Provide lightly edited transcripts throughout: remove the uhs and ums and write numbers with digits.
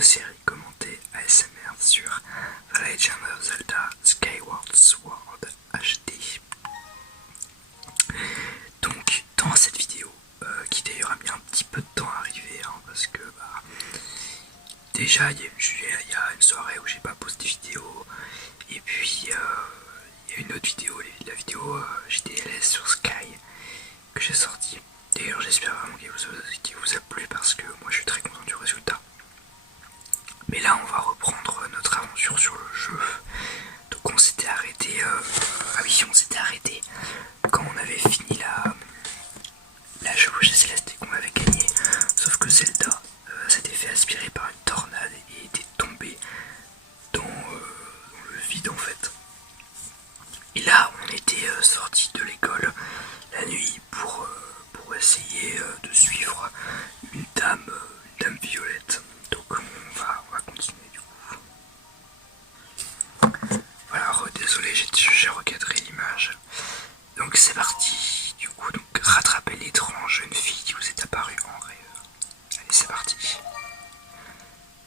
notre série commentée ASMR sur The Legend of Zelda Skyward Sword HD. Donc dans cette vidéo, qui d'ailleurs a mis un petit peu de temps à arriver, parce que déjà il y a une soirée où j'ai pas posté vidéo, et puis il y a une autre vidéo, la vidéo GDLS sur Sky que j'ai sortie. D'ailleurs j'espère vraiment qu'il vous a plu parce que moi je suis très content du résultat. Mais là on va reprendre notre aventure sur le jeu. Donc on s'était arrêté, on s'était arrêté quand on avait fini la chevauchée céleste et qu'on avait gagné. Sauf que Zelda s'était fait aspirer par une tornade et était tombé dans le vide en fait. Et là on était sorti de l'école la nuit pour essayer de suivre une dame violette. Donc on va continuer du coup. Voilà, désolé, j'ai recadré l'image. Donc c'est parti. Du coup, donc rattraper l'étrange jeune fille qui vous est apparue en rêve. Allez, c'est parti.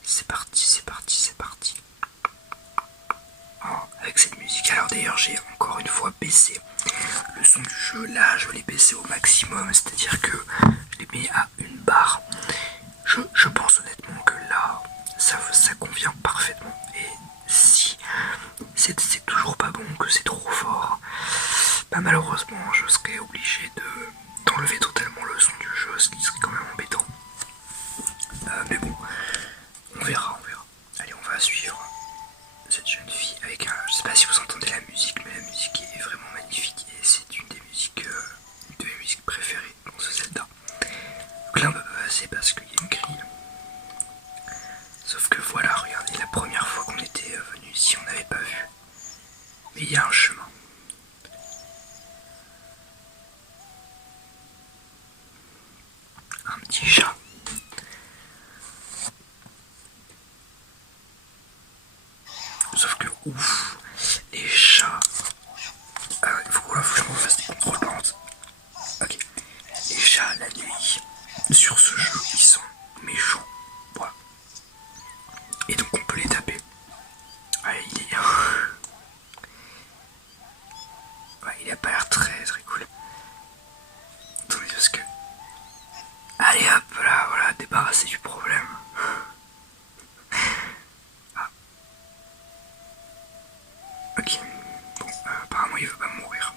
C'est parti, c'est parti, c'est parti. Oh, avec cette musique. Alors d'ailleurs, j'ai encore une fois baissé le son du jeu. Là, je l'ai baissé au maximum, c'est-à-dire que je l'ai mis à une barre. Je pense honnêtement que là, ça convient parfaitement. Et si c'est toujours pas bon, que c'est trop fort, malheureusement, je serais obligé d'enlever totalement le son du jeu, ce qui serait quand même embêtant. Mais bon, on verra. Allez, on va suivre cette jeune fille avec un... Je sais pas si vous entendez la musique, mais la musique est vraiment magnifique et c'est une de mes musiques préférées dans ce Zelda. Donc là on va pas passer parce qu'il y a une grille. Sauf que voilà, regardez, la première fois qu'on était venu ici on n'avait pas vu. Mais il y a un chemin. Un petit chat. Sauf que ouf, les chats. Il faut que je me fasse des contrôles par contre. Ok. Les chats la nuit sur ce jeu ils sont méchants. Voilà. Et donc on peut les taper. Allez, il a pas l'air très cool. Attendez parce que. Allez hop là, voilà, débarrassé du problème. Ah. Ok. Bon, apparemment il veut pas mourir.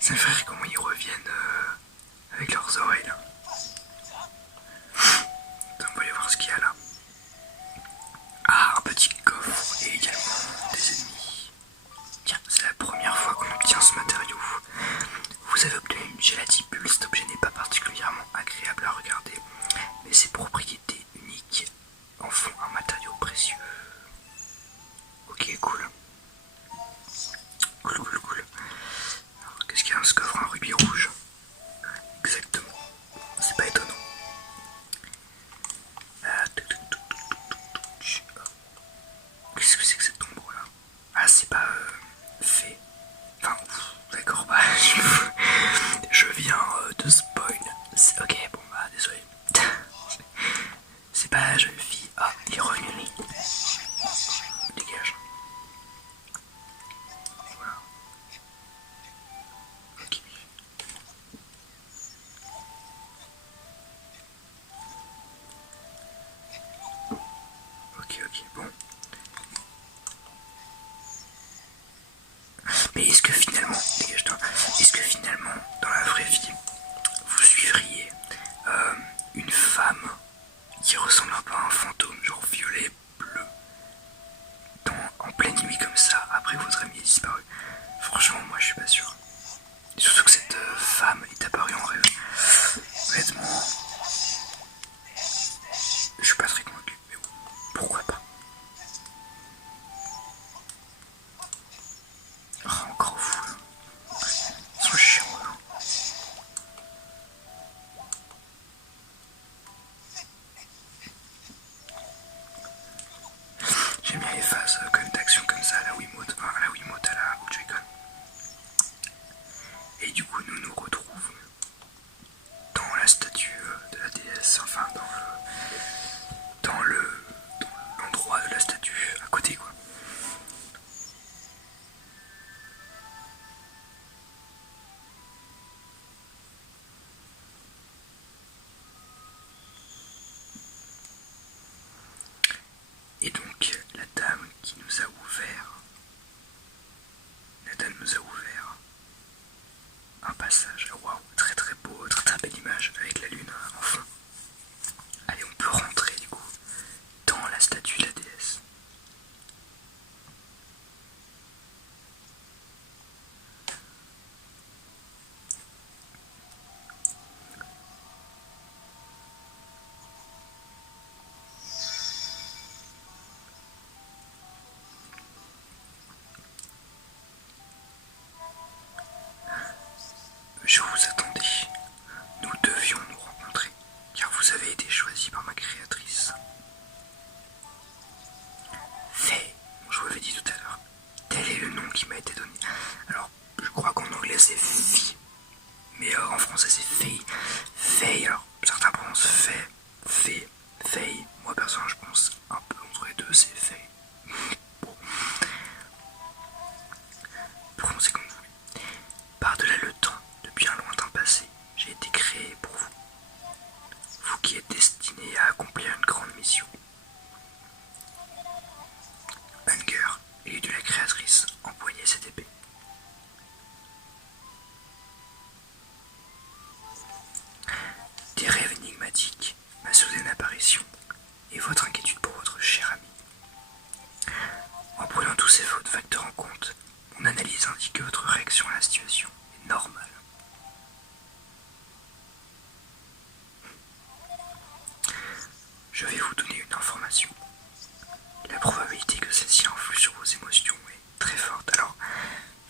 Ça me fait rire comment ils reviennent avec leurs oreilles là. Attends, on va aller voir ce qu'il y a là. Ah, un petit coffre et également des ennemis. Tiens, c'est la première fois qu'on obtient ce matériau. Vous avez obtenu une gélatine-bulle. Cet objet n'est pas particulièrement agréable à regarder, mais ses propriétés uniques en font un matériau précieux. Ok, cool. Cool. Alors, qu'est-ce qu'il y a dans ce coffre? Un rubis rouge. Exactement. C'est pas étonnant. Qu'est-ce que c'est que cette ombre là? Ah, c'est pas fait. Enfin, d'accord, je viens de spoil. Ok, bon, désolé. C'est pas la jeune fille. Ah, il est revenu. Dégage. Voilà. Ok. Ok, bon. Mais est-ce que finalement, dégage-toi, est-ce que finalement, dans la vraie vie, vous suivriez une femme qui ressemble un peu à un fantôme, genre violet, bleu, en pleine nuit comme ça, après votre ami est disparu? Franchement, moi je suis pas sûr. Et surtout que cette femme est apparue en rêve. Honnêtement, je suis pas très convaincu, mais bon, pourquoi pas? Oh, encore vous là. Ils sont chiants là. J'aime bien les phases d'action comme ça à la Wiimote, à la Joy-Con. Et du coup nous nous retrouvons dans la statue de la déesse, enfin qui nous a ouvert, Nathan nous a ouvert un passage. Waouh, très très beau, très très belle image avec la lune en fond. Allez, on peut rentrer du coup dans la statue de la déesse. Je vous attendais. Nous devions nous rencontrer, car vous avez été choisi par ma créatrice. Faye, je vous l'avais dit tout à l'heure, tel est le nom qui m'a été donné. Alors, je crois qu'en anglais c'est Fee, mais en français c'est Faye. Faye, alors certains prononcent Faye, Faye, Faye. Moi personnellement je pense un peu entre les deux, c'est Faye. Bon. Prononcez comme vous voulez. Par-delà le temps, depuis un lointain passé, j'ai été créé pour vous. Vous qui êtes destiné à accomplir une grande mission. Hunger, élu de la créatrice, empoignait cette épée. Des rêves énigmatiques, ma soudaine apparition et votre inquiétude pour votre cher ami. En prenant tous ces facteurs en compte, mon analyse indique que votre réaction à la situation est normale. Je vais vous donner une information. La probabilité que celle-ci influe sur vos émotions est très forte. Alors,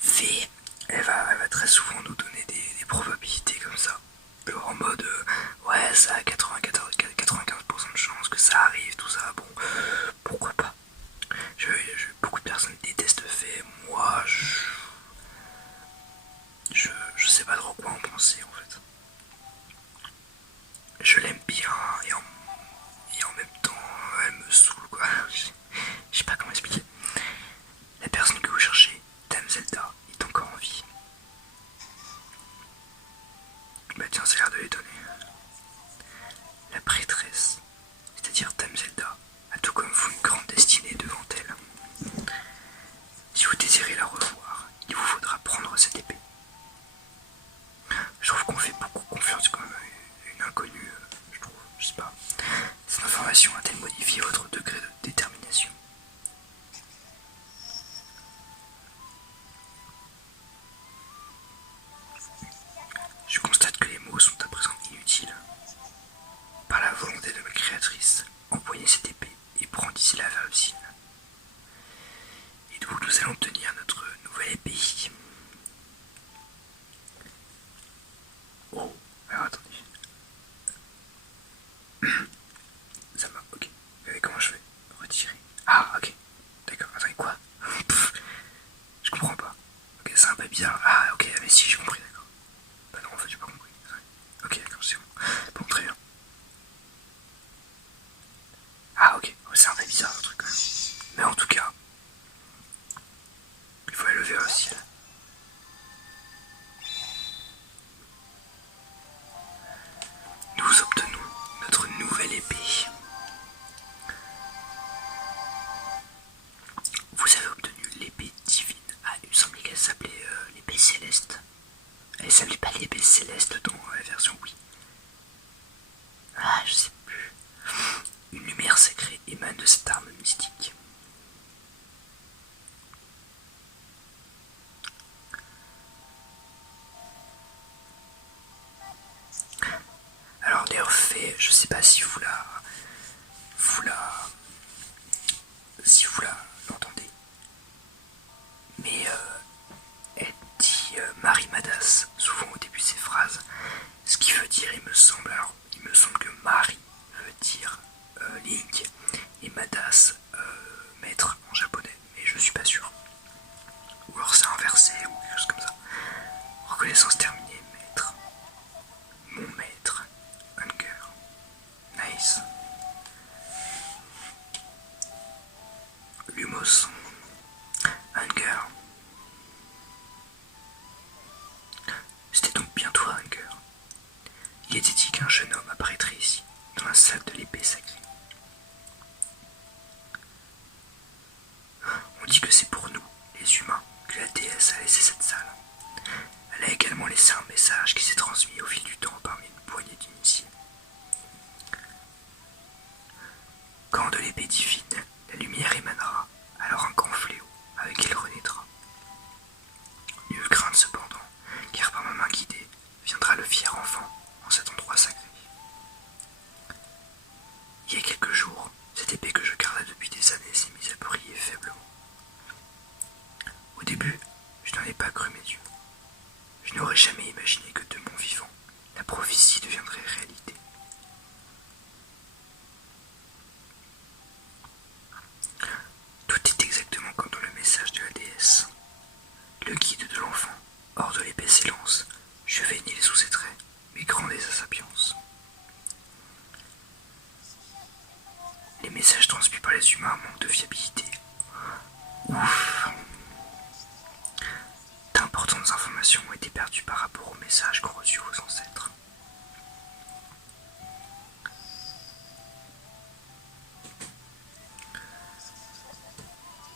V, elle va très souvent nous donner des probabilités comme ça. En mode, ouais, ça a 95% de chance que ça arrive, tout ça, bon, pourquoi pas. Beaucoup de personnes détestent V, moi, je sais pas trop quoi en penser en fait. Je l'aime bien et en même temps, elle me saoule quoi. Je sais pas comment expliquer. La personne que vous cherchez, Dame Zelda, est encore en vie. Bah tiens, c'est l'air de les donner. La prêtresse, c'est-à-dire Dame Zelda, a tout comme vous une grande destinée devant elle. Si vous désirez la revoir, il vous faudra prendre cette épée. Je trouve qu'on fait beaucoup confiance comme une inconnue, je trouve, je sais pas. Cette information a-t-elle modifié votre degré de détermination? Je constate que les mots sont à présent inutiles. Par la volonté de ma créatrice, empoignez cette épée et brandissez-la vers le ciel. Et d'où nous allons tenir notre nouvelle épée. Oh, alors attendez. Ça va, ok. Mais comment je fais? Retirer. Ah, ok. D'accord, attendez, quoi? Je comprends pas. Ok, c'est un peu bizarre. Ah, ok, mais si, j'ai compris, d'accord. Bah non, en fait, j'ai pas compris. Ok, d'accord, c'est bon. Bon, très bien. Ah, ok, c'est un peu bizarre le truc quand même. Mais en tout cas, il faut la lever au ciel. Nous obtenons notre nouvelle épée. Vous avez obtenu l'épée divine. Ah, il me semblait qu'elle s'appelait l'épée céleste. Elle s'appelait pas l'épée céleste dans la version Wii. Ah, je sais plus. Une lumière sacrée émane de cette arme mystique. Alors d'ailleurs fait, je sais pas si vous l'entendez, mais elle dit Marie Madas souvent au début de ses phrases, ce qui veut dire, il me semble que Marie veut dire Link et Madas maître en japonais, mais je suis pas sûr. Ou alors c'est inversé ou quelque chose comme ça. Reconnaissance terminée, maître. Mon maître. Hunger. Nice. Lumos. Hunger. C'était donc bien toi, Hunger. Il était dit qu'un jeune homme apparaîtrait ici, dans la salle de l'épée sacrée. Il y a quelques jours, cette épée que je gardais depuis des années s'est mise à briller faiblement. Au début, je n'en ai pas cru mes yeux. Je n'aurais jamais imaginé que de mon vivant, la prophétie deviendrait réalité. Tout est exactement comme dans le message de la déesse. Le guide de l'enfant, hors de l'épée s'élance, juvénile sous ses traits, mais grandit à sapience. Les messages transmis par les humains manquent de fiabilité. Ouf. D'importantes informations ont été perdues par rapport aux messages qu'ont reçus vos ancêtres.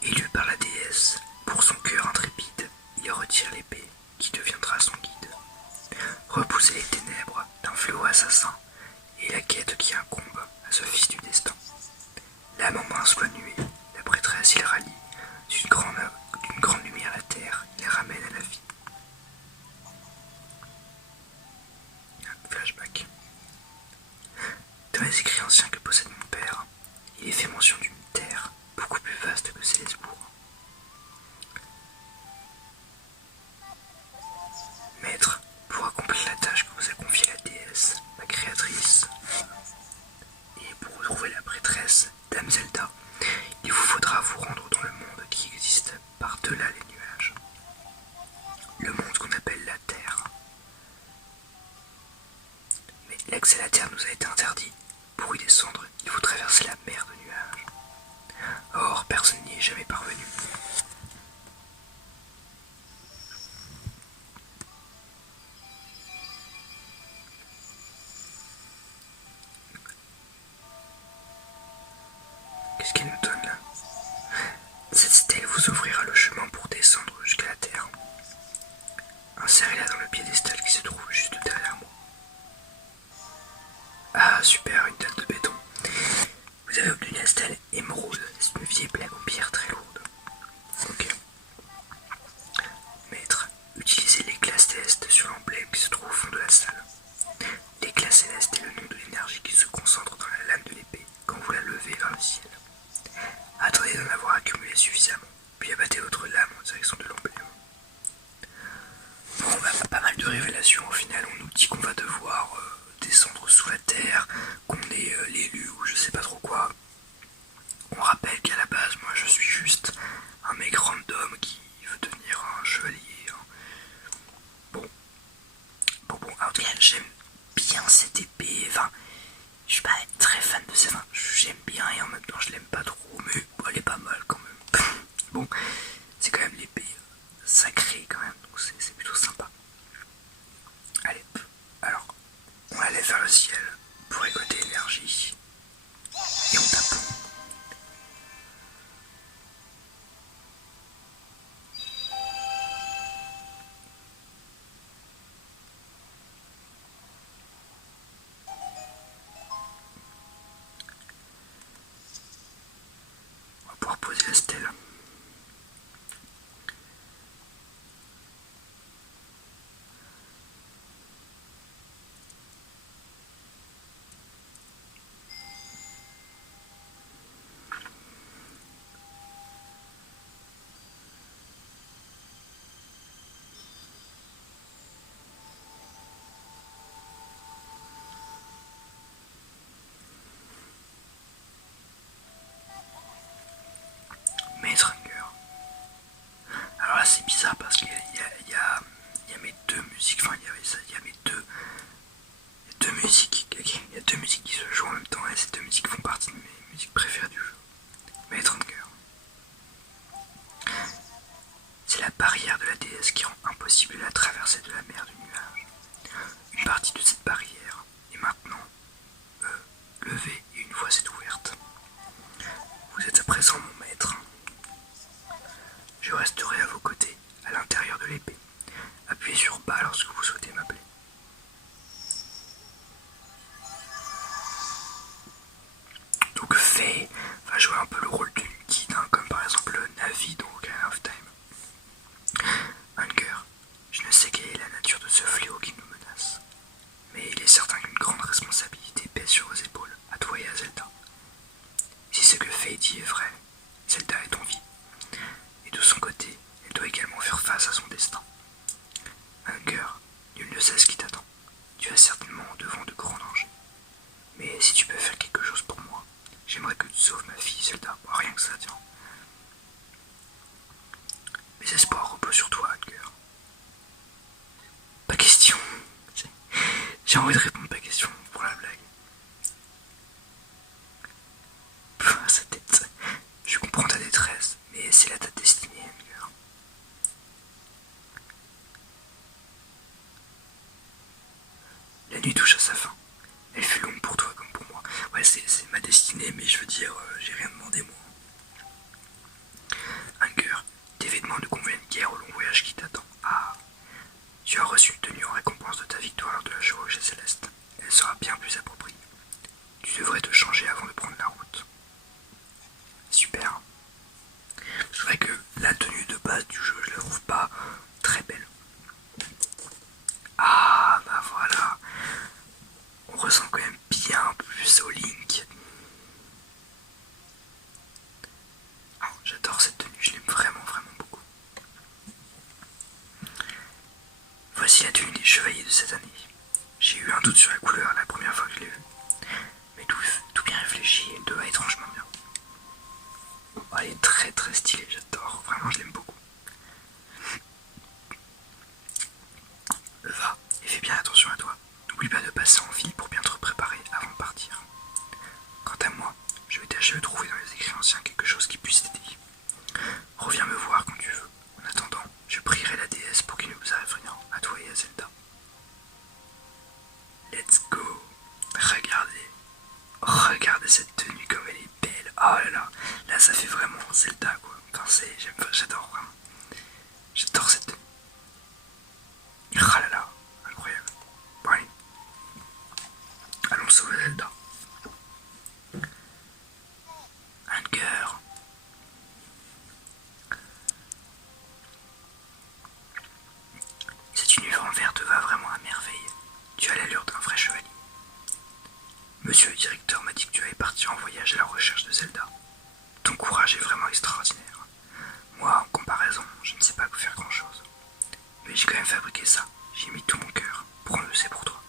Élu par la déesse, pour son cœur intrépide, il retire l'épée qui deviendra son guide. Repousser les ténèbres d'un fléau assassin et la quête qui incombe à ce fils du destin. L'âme en main sous la nuée, la prêtresse il rallie, d'une grande lumière la terre, il la ramène à la vie. Flashback. Dans les écrits anciens que possède mon père, il est fait mention d'une terre beaucoup plus vaste que Célesbourg. Maître, pour accomplir la tâche que vous a confiée la déesse, ma créatrice, et pour retrouver la prêtresse, Dame Zelda, il vous faudra vous rendre dans le monde qui existe par-delà les nuages. Le monde qu'on appelle la Terre. Mais l'accès à la Terre nous a été interdit. Pour y descendre, il faut traverser la mer de nuages. Or, personne n'y est jamais parvenu. Qu'est-ce qu'elle nous donne là? Cette stèle vous ouvrira le chemin pour descendre jusqu'à la terre. Insérez-la dans le piédestal qui se trouve juste derrière moi. Ah super, une dalle de béton. Vous avez obtenu la stèle émeraude. C'est une vieille plaque en pierre très lourde. Ok. Maître, utilisez l'éclat céleste sur l'emblème qui se trouve au fond de la salle. L'éclat céleste est le nom de l'énergie qui se concentre dans la lame de l'épée quand vous la levez vers le ciel. Attendez d'en avoir accumulé suffisamment, puis abattez votre lame en direction de l'emblème. Bon, bah, pas mal de révélations au final. On nous dit qu'on va devoir descendre sous la terre, qu'on est l'élu ou je sais pas trop quoi. On rappelle qu'à la base, moi je suis juste un mec random qui veut devenir un chevalier. Hein. Bon, en tout cas, j'aime bien cette épée. Enfin, je suis pas très fan de cette. Enfin, j'aime bien et en même temps je l'aime pas trop, mais elle est pas mal quand même. Bon, c'est quand même l'épée sacrée quand même, donc c'est plutôt sympa. Allez, alors, on la lève vers le ciel pour récolter l'énergie et on tape. On va pouvoir poser la stèle. Maître Hunger. Alors là c'est bizarre parce qu'il y a mes deux musiques, enfin il y a mes deux musiques, okay. Il y a deux musiques qui se jouent en même temps et ces deux musiques font partie de mes musiques préférées du jeu. Maître Hunger. C'est la barrière de la déesse qui rend impossible la traversée de la mer du nuage. Une partie de cette barrière est maintenant levée et une fois c'est ouverte. Vous êtes à présent mon maître. Je resterai à vos côtés, à l'intérieur de l'épée. Appuyez sur bas lorsque vous souhaitez m'appeler. Donc Faye va jouer un peu le rôle d'une guide, hein, comme par exemple Navi dans Ocarina of Time. Hunger, je ne sais quelle est la nature de ce fléau qui nous menace, mais il est certain qu'une grande responsabilité pèse sur vos épaules, à toi et à Zelda. dit est vrai. Zelda est en vie. Et de son côté, elle doit également faire face à son destin. Hunger, nul ne sait ce qui t'attend. Tu es certainement devant de grands dangers. Mais si tu peux faire quelque chose pour moi, j'aimerais que tu sauves ma fille Zelda. Bon, rien que ça, tiens. Mes espoirs reposent sur toi, Hunger. Pas question. J'ai envie de répondre pas question pour la blague. Sa tête. Je comprends ta détresse, mais c'est là ta destinée, Hunger. La nuit touche à sa fin. Elle fut longue pour toi comme pour moi. Ouais, c'est ma destinée, mais je veux dire, j'ai rien demandé moi. Hunger, tes vêtements ne conviennent guère au long voyage qui t'attend. Ah, tu as reçu une tenue en récompense de ta victoire lors de la chevauchée céleste. Elle sera bien plus appropriée. Tu devrais te changer avant de prendre la route. Super. C'est vrai que la tenue de base du jeu, je la trouve pas très belle. Ah, bah voilà. On ressent quand même bien plus au Link. Ah, j'adore cette tenue, je l'aime vraiment, vraiment beaucoup. Voici la tenue des chevaliers de cette année. J'ai eu un doute sur la couleur la première fois que je l'ai vue. Mais tout bien réfléchi, elle doit étrangement bien. Oh, elle est très très stylée, j'adore. Vraiment, je l'aime beaucoup. Va, et fais bien attention à toi. N'oublie pas de passer en ville pour bien te préparer avant de partir. Quant à moi, je vais tâcher de trouver dans les écrits anciens quelque chose qui puisse t'aider. Reviens me voir quand tu veux. En attendant, je prierai la déesse pour qu'il ne vous arrive rien à toi et à Zelda. Let's go. Regardez cette tenue comme elle est belle. Oh là là, là ça fait vraiment Zelda quoi. Enfin j'adore vraiment. J'adore cette tenue. Ah là là, incroyable. Bon allez, allons sauver Zelda. Hunger. Cette uniforme vert te va vraiment à merveille. Tu as l'allure d'un vrai chevalier. Monsieur le directeur m'a dit que tu allais partir en voyage à la recherche de Zelda. Ton courage est vraiment extraordinaire. Moi, en comparaison, je ne sais pas faire grand chose. Mais j'ai quand même fabriqué ça. J'ai mis tout mon cœur. Prends-le, c'est pour toi.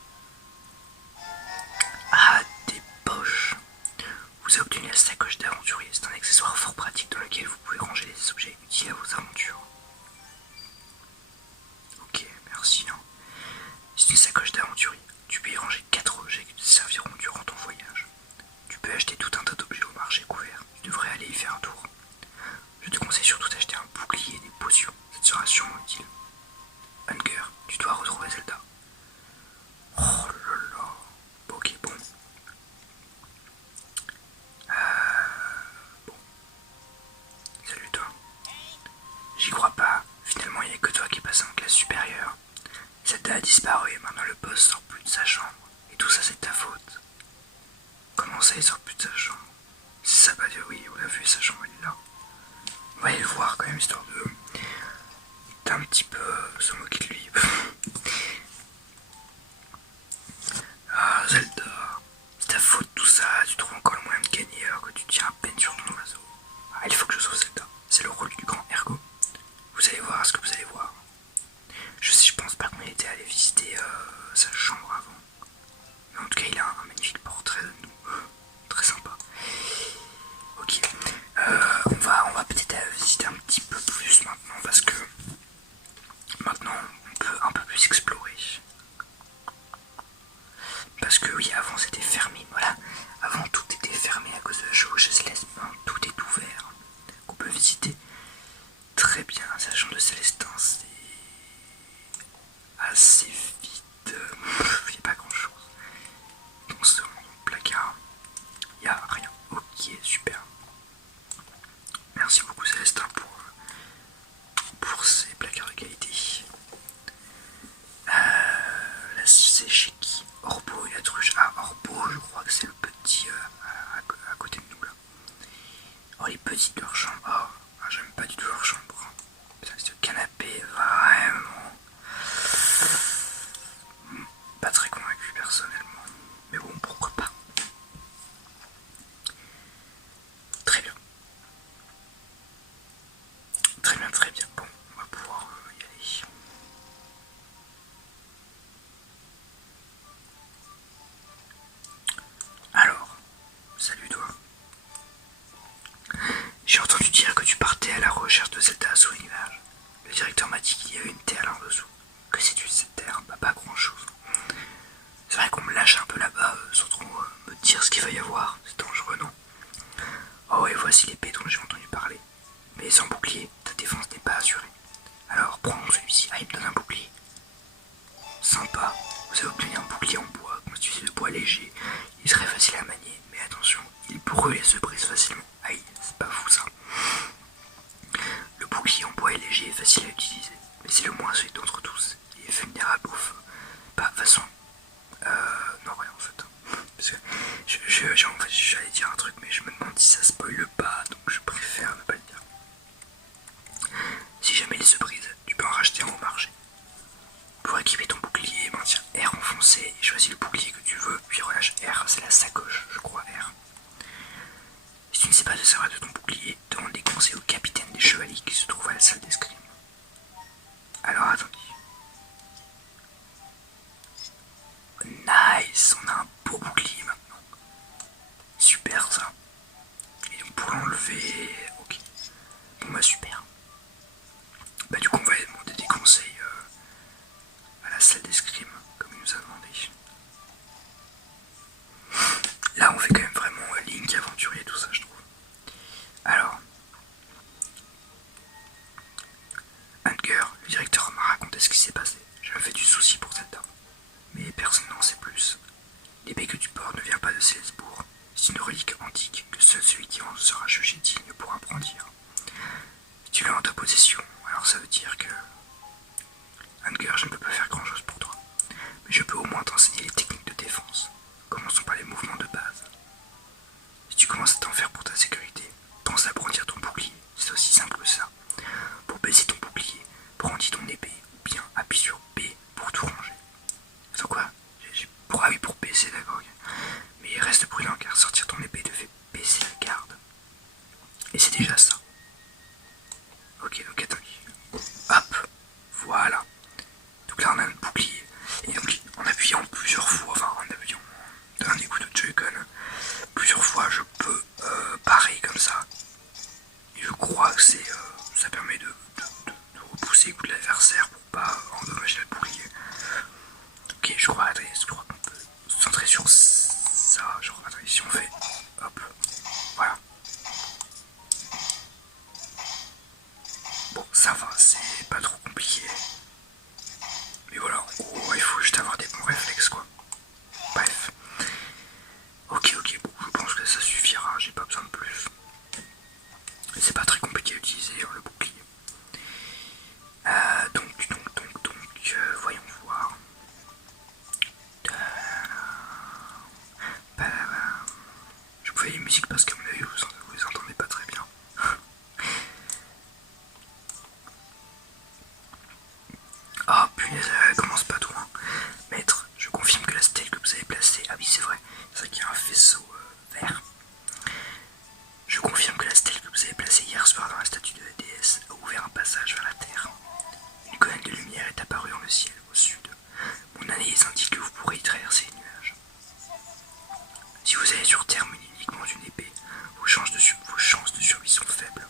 Ah, des poches. Vous avez obtenu la sacoche d'aventurier. C'est un accessoire fort pratique dans lequel vous pouvez ranger les objets utiles à vos aventures. Ok, merci. Hein. C'est une sacoche d'aventurier. Tu peux y ranger 4 objets qui te serviront durant ton voyage. Tu peux acheter tout un tas d'objets au marché couvert. Tu devrais aller y faire un tour. Je te conseille surtout d'acheter un bouclier et des potions. Ça te sera sûrement utile. Hunger, tu dois retrouver Zelda. Oh là là. Ok, bon. Bon. Salut toi. J'y crois pas. Finalement, il n'y a que toi qui passe en classe supérieure. Zelda a disparu et maintenant le boss sort plus de sa chambre. Et tout ça, c'est de ta faute. Comment ça, il sort plus de sa chambre? C'est ça, bah oui, on l'a vu, sa chambre, elle est là. On va aller le voir quand même, histoire de... d'un petit peu se moquer de lui. Ah, Zelda, c'est ta faute tout ça, tu trouves encore le moyen de gagner alors que tu tiens à peine sur ton oiseau. Ah, il faut que je sauve Zelda, c'est le rôle du grand Ergo. Vous allez voir ce que vous allez voir. Je pense pas qu'on était allé visiter sa chambre avant. Mais en tout cas, il a un magnifique portrait de nous. Très sympa. Ok. On va peut-être visiter un petit peu plus maintenant parce que maintenant on peut un peu plus explorer. Parce que oui, avant c'était fermé, voilà. Avant tout était fermé à cause de la chevauchée céleste. Tout est ouvert. On peut visiter. Très bien, sa chambre de Célestin, c'est assez vide. Il n'y a pas grand chose. On se rend dans le placard. Il n'y a rien. Ok, super. Merci beaucoup Célestin pour ces placards de qualité. Là c'est chez qui? Orbo et la truche. Ah, Orbo, je crois que c'est le petit à côté de nous là. Oh, les petits de leur chambre. Oh, j'aime pas du tout leur chambre. Putain, ce canapé, vraiment. Pas très convaincu personnellement. Mais bon, pourquoi pas. Très bien. Salut toi. J'ai entendu dire que tu partais à la recherche de Zelda sous les nuages. Le directeur m'a dit qu'il y avait une terre là en dessous. Que sais-tu de cette terre? Bah pas grand chose. C'est vrai qu'on me lâche un peu là-bas sans trop me dire ce qu'il va y avoir. C'est dangereux, non? Oh et voici l'épée dont j'ai entendu parler. Mais sans bouclier, ta défense n'est pas assurée. Alors prends celui-ci. Ah, il me donne un bouclier. Sympa. Vous avez obtenu un bouclier en bois, constitué de bois léger. Il est très facile à manier, mais attention, il brûle et se brise facilement. Aïe, c'est pas fou ça. Le bouclier en bois est léger et facile à utiliser, mais c'est le moins solide d'entre tous. Il est vulnérable au feu. Bah, de toute façon, non, rien en fait. Parce que en fait, j'allais dire un truc, mais je me demande si ça spoile pas, donc je préfère ne pas le dire. Si jamais il se brise, tu peux en racheter un au marché. Pour équiper ton bouclier, maintiens R enfoncé et choisis le bouclier que tu veux, puis relâche R, c'est la sacoche, je crois R. Si tu ne sais pas de servir de ton bouclier, demande des conseils au capitaine des chevaliers qui se trouve à la salle d'escrime. Alors attendez. Nice, on a un beau bouclier maintenant. Super ça. Et donc pour l'enlever, ok. Bon bah super. Bah du coup on va demander des conseils à la salle d'escrime, comme il nous a demandé. Là on fait quand même vraiment Link aventurier tout ça je trouve. Alors, Anger, le directeur m'a raconté ce qui s'est passé. Je me fais du souci pour cette dame. Mais personne n'en sait plus. L'épée que tu portes ne vient pas de Célesbourg. C'est une relique antique que seul celui qui en sera jugé digne pourra brandir. Si tu l'as en ta possession, alors ça veut dire que... Anger, je ne peux pas faire grand chose pour toi. Mais je peux au moins t'enseigner les techniques de défense. Commençons par les mouvements de base. Si tu commences à t'en faire pour ta sécurité, pense à brandir ton bouclier. C'est aussi simple que ça. Pour baisser ton bouclier, brandis ton épée ou bien appuie sur B pour tout ranger. Sans quoi? Ah oui, pour baisser, d'accord. Mais reste prudent car sortir ton épée te fait baisser la garde. Et c'est déjà ça. Ok, donc attends. Hop, voilà. Donc là on a notre bouclier. Et donc en appuyant plusieurs fois, enfin en appuyant d'un écoute de Joy-Con, plusieurs fois je peux parer comme ça. Et je crois que ça permet de repousser les coups de l'adversaire pour pas endommager le bouclier. Ok, je crois qu'on peut se centrer sur ça. Je crois, attendez, si on fait, hop, voilà. Bon, ça va, c'est pas trop compliqué. Mais voilà, en gros, il faut juste avoir des bons réflexes, quoi. Bref. Ok, bon, je pense que ça suffira, j'ai pas besoin de plus. C'est pas très compliqué à utiliser, hein, le bouclier. Voyons voir. Je vous fais les musiques parce qu'à mon avis vous les entendez pas très bien. Ah punaise, elle commence pas tout. Hein. Maître, je confirme que la stèle que vous avez placée... Ah oui c'est vrai, c'est vrai qu'il y a un faisceau vert. Je confirme que la stèle que vous avez placée hier soir dans la statue de la déesse a ouvert un passage vers la Terre. Une colonne de lumière est apparue dans le ciel, au sud. Mon analyse indique que vous pourrez y traverser les nuages. Si vous allez sur Terre muni uniquement d'une épée, vos chances de survie sont faibles.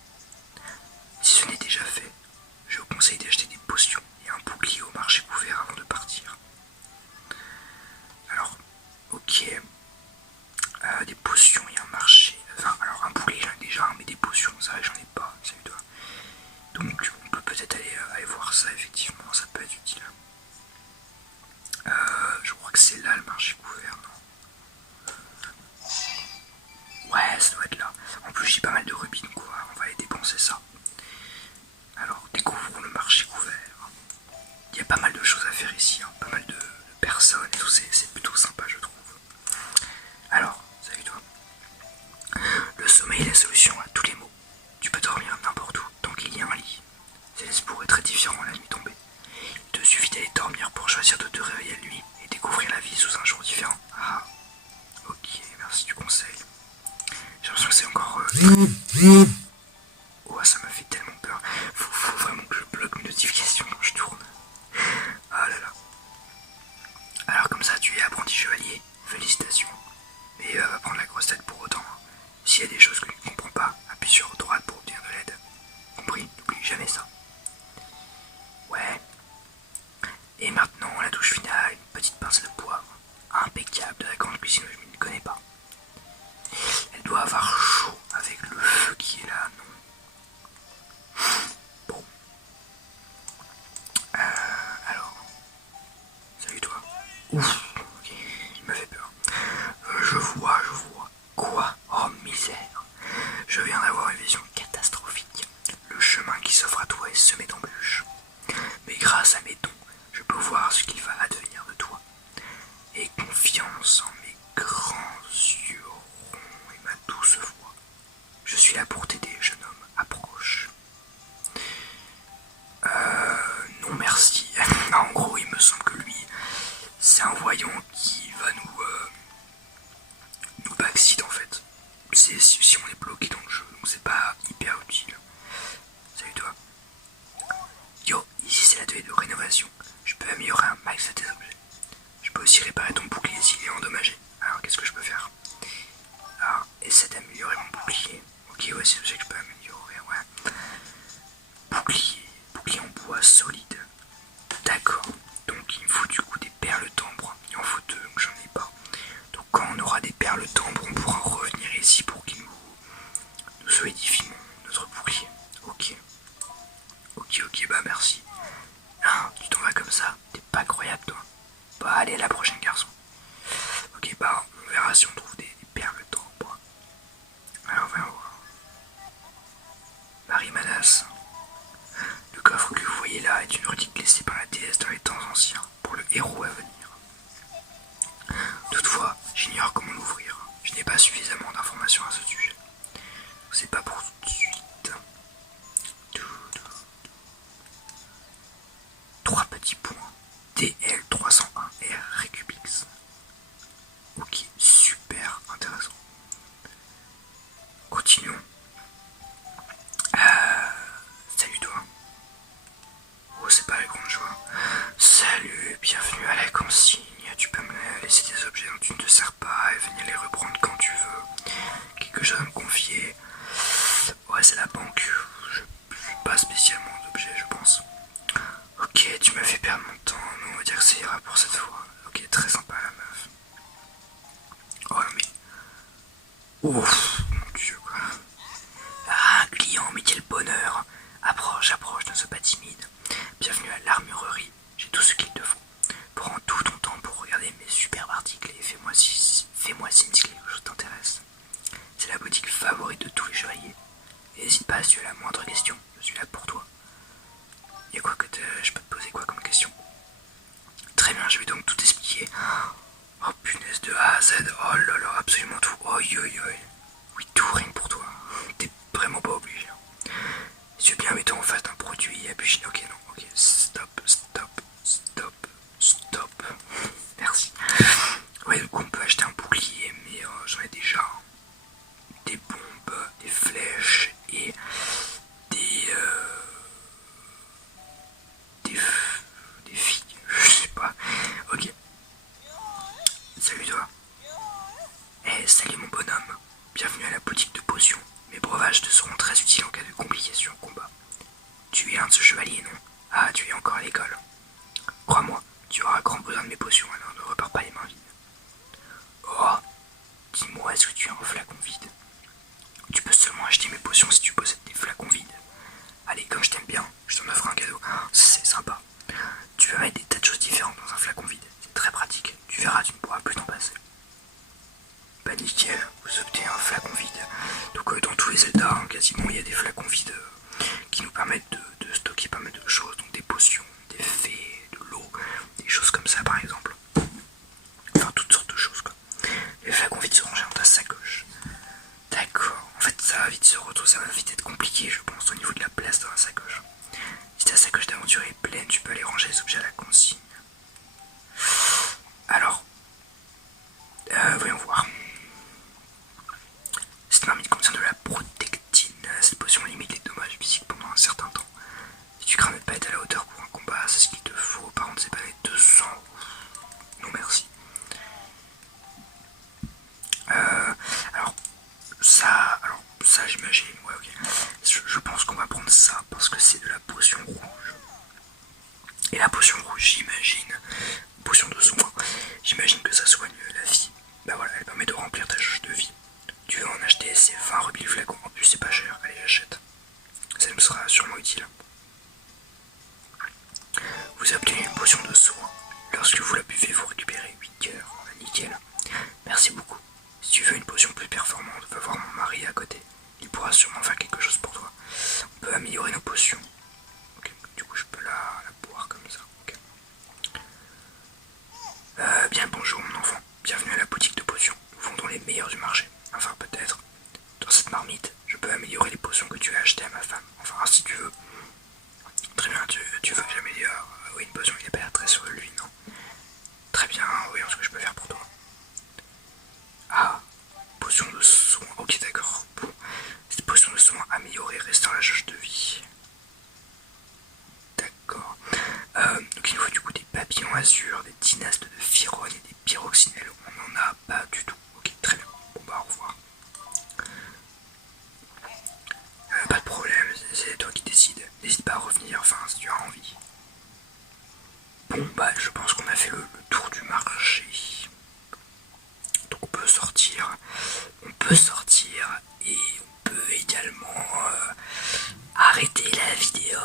Si ce n'est déjà fait, je vous conseille d'acheter des potions et un bouclier au marché couvert avant de partir. Alors, ok, des potions et un marché. Enfin, alors un bouclier j'en ai déjà, mais des potions, c'est vrai que j'en ai pas, salut toi. Donc on peut peut-être aller voir ça, effectivement, ça peut être utile. Je crois que c'est là le marché couvert, non? Ouais, ça doit être là. En plus j'ai pas mal de rubis, donc on va aller dépenser ça. Alors, découvrons le marché couvert. Il y a pas mal de choses à faire ici, hein. Pas mal de personnes et tout, c'est plutôt sympa je trouve. Alors, salut toi. Le sommeil est la solution à tous les maux. Tu peux dormir n'importe où, tant qu'il y a un lit. Célesbourg est très différent la nuit tombée. Il te suffit d'aller dormir pour choisir de te réveiller la nuit et découvrir la vie sous un jour différent. Ah, ok, merci du conseil. J'ai l'impression que c'est encore... Oh, ça m'a fait tellement peur. Faut vraiment que je bloque mes notifications quand je tourne. Ah là là. Alors comme ça, tu es apprenti chevalier. Félicitations. Mais va prendre la grosse tête pour autant. s'il y a des choses que tu ne comprends pas, appuie sur droite pour obtenir de l'aide. Compris? N'oublie jamais ça. Ouais. Et maintenant, la touche finale, une petite pincée de poivre. Impeccable de la grande cuisine que je ne connais pas. Elle doit avoir chaud avec le feu qui est là, non? Bon. Alors. Salut toi. Ouf. Ok, il me fait peur. Je vois. Quoi? Oh misère. Je viens d'avoir une vision catastrophique. Le chemin qui s'offre à toi est semé d'embûches. Mais grâce à mes dons, je peux voir ce qu'il va advenir de toi. Aie confiance en mes grands yeux ronds et ma douce voix. Je suis là pour t'aider, jeune homme. Approche. Non merci. En gros, il me semble que lui, c'est un voyant qui va nous backseat en fait. C'est si on est bloqué dans le jeu, donc c'est pas hyper utile. Salut toi. Yo, ici c'est l'atelier de rénovation. Je peux améliorer un max de tes objets. Je peux aussi réparer ton bouclier s'il est endommagé. Alors qu'est-ce que je peux faire? Alors, essaie d'améliorer mon bouclier. Ok, ouais, c'est ce que je peux améliorer, ouais. Bouclier en bois solide. D'accord. Donc il me faut du coup des perles d'ambre. Il en faut 2, donc j'en ai pas. Donc quand on aura des perles d'ambre, on pourra revenir ici pour qu'il nous solidifie notre bouclier. Ok. Ok, bah merci. Ah, tu t'en vas comme ça. T'es pas croyable toi. Bah allez, à la prochaine garçon. Ok, bah on verra si on trouve des perles d'ambre. Alors on va voir. Marie Manas. Le coffre que vous voyez là est une relique laissée par la déesse dans les temps anciens pour le héros à venir. Toutefois, j'ignore comment l'ouvrir. Je n'ai pas suffisamment d'informations à ce sujet. C'est pas pour tout de suite. 3 petits points. DL301R Recubix. Ok, super intéressant. Continuons. Salut toi. Oh, c'est pas la grande joie. Salut, bienvenue à la consigne. Tu peux me laisser des objets dont tu ne te sers pas et venir les reprendre quand tu veux. Quelque chose à me confier. Ouais, c'est la banque. Je suis pas spécialement d'objets, je pense. Ok, tu m'as fait perdre mon temps, mais on va dire que ça ira pour cette fois. Ok, très sympa la meuf. Oh non mais... Ouf, mon dieu quoi. Ah, client, mais quel bonheur. Approche, ne sois pas timide. Bienvenue à l'armurerie, j'ai tout ce qu'il te faut. Prends tout ton temps pour regarder mes superbes articles et fais-moi signe si quelque chose t'intéresse. C'est la boutique favorite de tous les chevaliers. Et n'hésite pas si tu as la moindre question, je suis là pour toi. Y'a quoi que je peux te poser quoi comme question? Très bien, je vais donc tout expliquer. Oh punaise, de A à Z, oh là là, absolument tout. Oi. Oui, tout rien que pour toi. T'es vraiment pas obligé. Si tu veux bien, mets-toi en face d'un produit et appuie. Ok, non, ok, stop. Merci. Ouais, donc on peut acheter un bouclier, mais j'en ai déjà des bombes, des flèches et des filles, je sais pas. Ok. Salut toi. Salut mon bonhomme. Bienvenue à la boutique de potions. Mes breuvages te seront très utiles en cas de complications au combat. Tu es un de ce chevalier, non? Ah, tu es encore à l'école. Crois-moi, tu auras grand besoin de mes potions, alors ne repars pas les mains vides. Oh, dis-moi, est-ce que tu as un flacon vide? Tu peux seulement acheter mes potions si tu possèdes des flacons vides. Allez, comme je t'aime bien, je t'en offre un cadeau. C'est sympa. Tu peux mettre des tas de choses différentes dans un flacon vide. C'est très pratique. Tu verras, tu ne pourras plus t'en passer. Bah nickel, vous obtenez un flacon vide. Donc dans tous les Zelda, quasiment, il y a des flacons vides qui nous permettent de stocker pas mal de choses. Donc des potions, des fées, de l'eau, des choses comme ça par exemple. Enfin toutes sortes de choses quoi. Les flacons vides se rangent dans ta sacoche. D'accord, en fait ça va vite se retrouver, ça va vite être compliqué je pense au niveau de la place dans la sacoche. Si ta sacoche d'aventure est pleine, tu peux aller ranger les objets à la consigne. Alors, voyons voir. Cette marmite contient de la protectine. Cette potion limite les dommages physiques pendant un certain temps. Si tu crains de ne pas être à la hauteur pour un combat, c'est ce qu'il te faut. Par contre, c'est pas les 200. Non merci. Alors, ça, la potion rouge, j'imagine, potion de soin, j'imagine que ça soigne la vie. Bah voilà, elle permet de remplir ta jauge de vie. Tu veux en acheter, c'est 20 rubis le flacon, en plus c'est pas cher, allez j'achète. Ça me sera sûrement utile. Vous obtenez une potion de soin. Lorsque vous la buvez, vous récupérez 8 cœurs. Nickel. Merci beaucoup. Si tu veux une potion plus performante, va voir mon mari à côté. Il pourra sûrement faire quelque chose pour toi. On peut améliorer nos potions. Ok, du coup je peux la boire comme ça. Okay. Bien bonjour mon enfant. Bienvenue à la boutique de potions. Nous vendons les meilleurs du marché. Enfin peut-être. Dans cette marmite, je peux améliorer les potions que tu as achetées à ma femme. Enfin si tu veux. Très bien, tu veux que j'améliore. Oui, une potion, il n'est pas très sur lui, non? Très bien, voyons ce que je peux faire pour toi. Ah, potion de soin. Ok, d'accord. Bon, cette potion de soin améliorée restaure la jauge de vie. D'accord. Donc il nous faut du coup des papillons azur, des tinastes de phyrone et des pyroxynelles. On n'en a pas du tout. Ok, très bien. Bon bah au revoir. Pas de problème, c'est toi qui décides. N'hésite pas à revenir, enfin si tu as envie. Bon bah je pense qu'on a fait le tour du marché. Donc on peut sortir et on peut également arrêter la vidéo.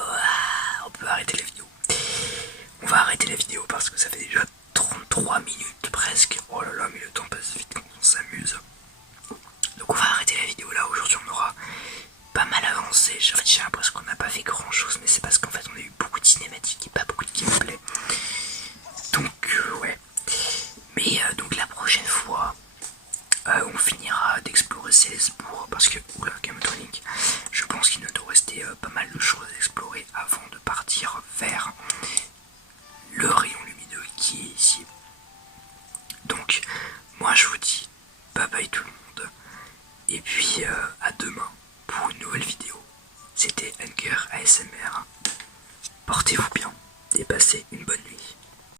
On peut arrêter la vidéo. On va arrêter la vidéo parce que ça fait déjà 33 minutes presque. Oh là là, mais le temps passe vite quand on s'amuse. Donc on va arrêter la vidéo là. Aujourd'hui on aura pas mal avancé. En fait j'ai l'impression qu'on n'a pas fait grand chose, mais c'est parce qu'en fait on a eu beaucoup de cinématiques et pas beaucoup de gameplay. Donc ouais. Mais donc la prochaine fois on finira d'explorer Célesbourg parce que, oula, Gametonic, je pense qu'il nous restait pas mal de choses à explorer avant de partir vers le rayon lumineux qui est ici. Donc, moi je vous dis bye bye tout le monde, et puis à demain pour une nouvelle vidéo. C'était Hunger ASMR. Portez-vous bien et passez une bonne nuit.